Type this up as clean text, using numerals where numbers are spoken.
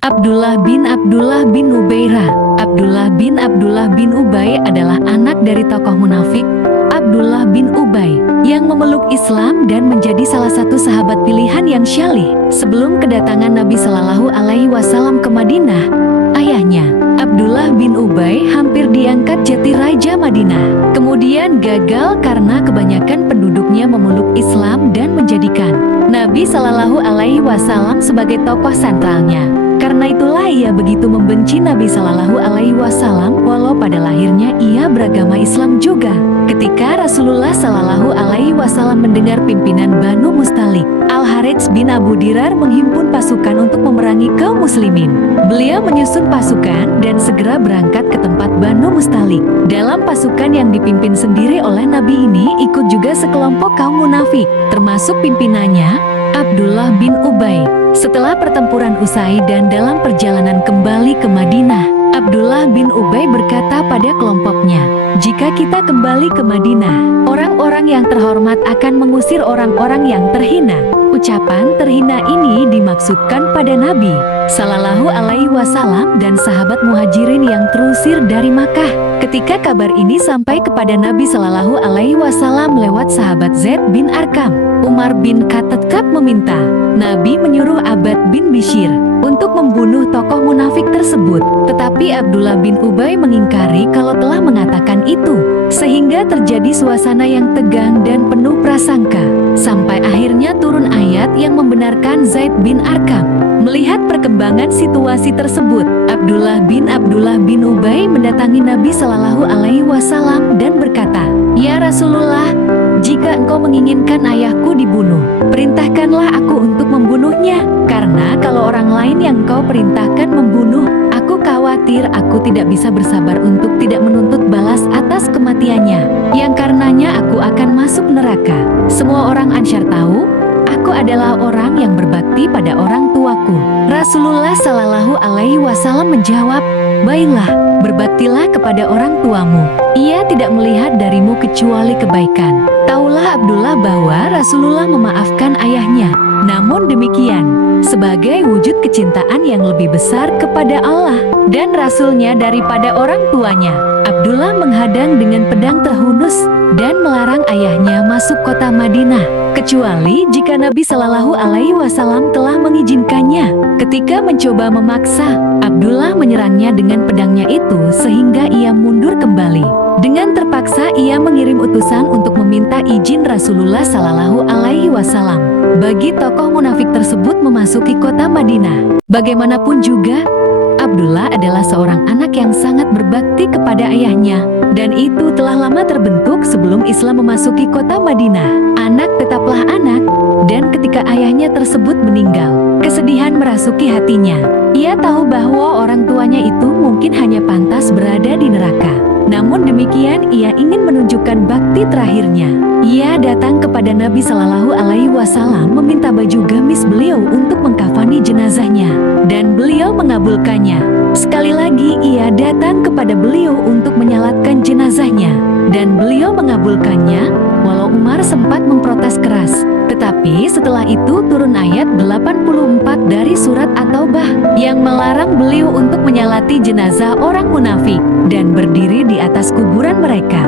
Abdullah bin Ubairah. Abdullah bin Ubay adalah anak dari tokoh munafik Abdullah bin Ubay yang memeluk Islam dan menjadi salah satu sahabat pilihan yang syalih. Sebelum kedatangan Nabi Shallallahu Alaihi Wasallam ke Madinah, ayahnya Abdullah bin Ubay hampir diangkat jadi raja Madinah. Kemudian gagal karena kebanyakan penduduknya memeluk Islam dan menjadikan Nabi Shallallahu Alaihi Wasallam sebagai tokoh sentralnya. Karena itulah ia begitu membenci Nabi Shallallahu Alaihi Wasallam walau pada lahirnya ia beragama Islam juga. Ketika Rasulullah Shallallahu Alaihi Wasallam mendengar pimpinan Banu Mustalik, Al-Harits bin Abu Dirar menghimpun pasukan untuk memerangi kaum muslimin. Beliau menyusun pasukan dan segera berangkat ke tempat Banu Mustalik. Dalam pasukan yang dipimpin sendiri oleh Nabi ini ikut juga sekelompok kaum munafik, termasuk pimpinannya Abdullah bin Ubay. Setelah pertempuran usai dan dalam perjalanan kembali ke Madinah, Abdullah bin Ubay berkata pada kelompoknya, "Jika kita kembali ke Madinah, orang-orang yang terhormat akan mengusir orang-orang yang terhina." Ucapan terhina ini dimaksudkan pada Nabi Shallallahu Alaihi Wasallam dan sahabat muhajirin yang terusir dari Makkah. Ketika kabar ini sampai kepada Nabi Shallallahu Alaihi Wasallam lewat sahabat Zaid bin Arqam, Umar bin Khattab meminta Nabi menyuruh Abbad bin Bishr untuk membunuh tokoh munafik tersebut. Tetapi Abdullah bin Ubay mengingkari kalau telah mengatakan itu, sehingga terjadi suasana yang tegang dan penuh prasangka. Sampai akhirnya turun ayat yang membenarkan Zaid bin Arqam. Melihat perkembangan situasi tersebut, Abdullah bin Ubay mendatangi Nabi Shallallahu Alaihi Wasallam dan berkata, "Ya Rasulullah, jika engkau menginginkan ayahku dibunuh, perintahkanlah aku untuk membunuhnya. Karena kalau orang lain yang engkau perintahkan membunuh, aku khawatir aku tidak bisa bersabar untuk tidak menuntut balas atas kematiannya, yang karenanya aku akan masuk neraka. Semua orang Ansyar tahu, aku adalah orang yang berbakti pada orang tuaku." Rasulullah Shallallahu Alaihi Wasallam menjawab, "Baiklah, berbaktilah kepada orang tuamu. Ia tidak melihat darimu kecuali kebaikan." Taulah Abdullah bahwa Rasulullah memaafkan ayahnya. Namun demikian, sebagai wujud kecintaan yang lebih besar kepada Allah dan Rasulnya daripada orang tuanya, Abdullah menghadang dengan pedang terhunus dan melarang ayahnya masuk kota Madinah, kecuali jika Nabi Shallallahu Alaihi Wasallam telah mengizinkannya. Ketika mencoba memaksa, Abdullah menyerangnya dengan pedangnya itu sehingga ia mundur kembali. Dengan terpaksa ia mengirim utusan untuk meminta izin Rasulullah Shallallahu Alaihi Wasallam bagi tokoh munafik tersebut memasuki kota Madinah. Bagaimanapun juga, Abdullah adalah seorang anak yang sangat berbakti kepada ayahnya, dan itu telah lama terbentuk sebelum Islam memasuki kota Madinah. Anak tetaplah anak, dan ketika ayahnya tersebut meninggal, kesedihan merasuki hatinya. Ia tahu bahwa orang tuanya itu mungkin hanya pantas berada di neraka. Namun demikian ia ingin menunjukkan bakti terakhirnya. Ia datang kepada Nabi Shallallahu Alaihi Wasallam meminta baju gamis beliau untuk mengkafani jenazahnya, dan beliau mengabulkannya. Sekali lagi ia datang kepada beliau untuk menyalatkan jenazahnya, dan beliau mengabulkannya, walau Umar sempat memprotes keras. Tetapi setelah itu turun ayat 84 dari surat At-Taubah yang melarang beliau untuk menyalati jenazah orang munafik dan berdiri di atas kuburan mereka.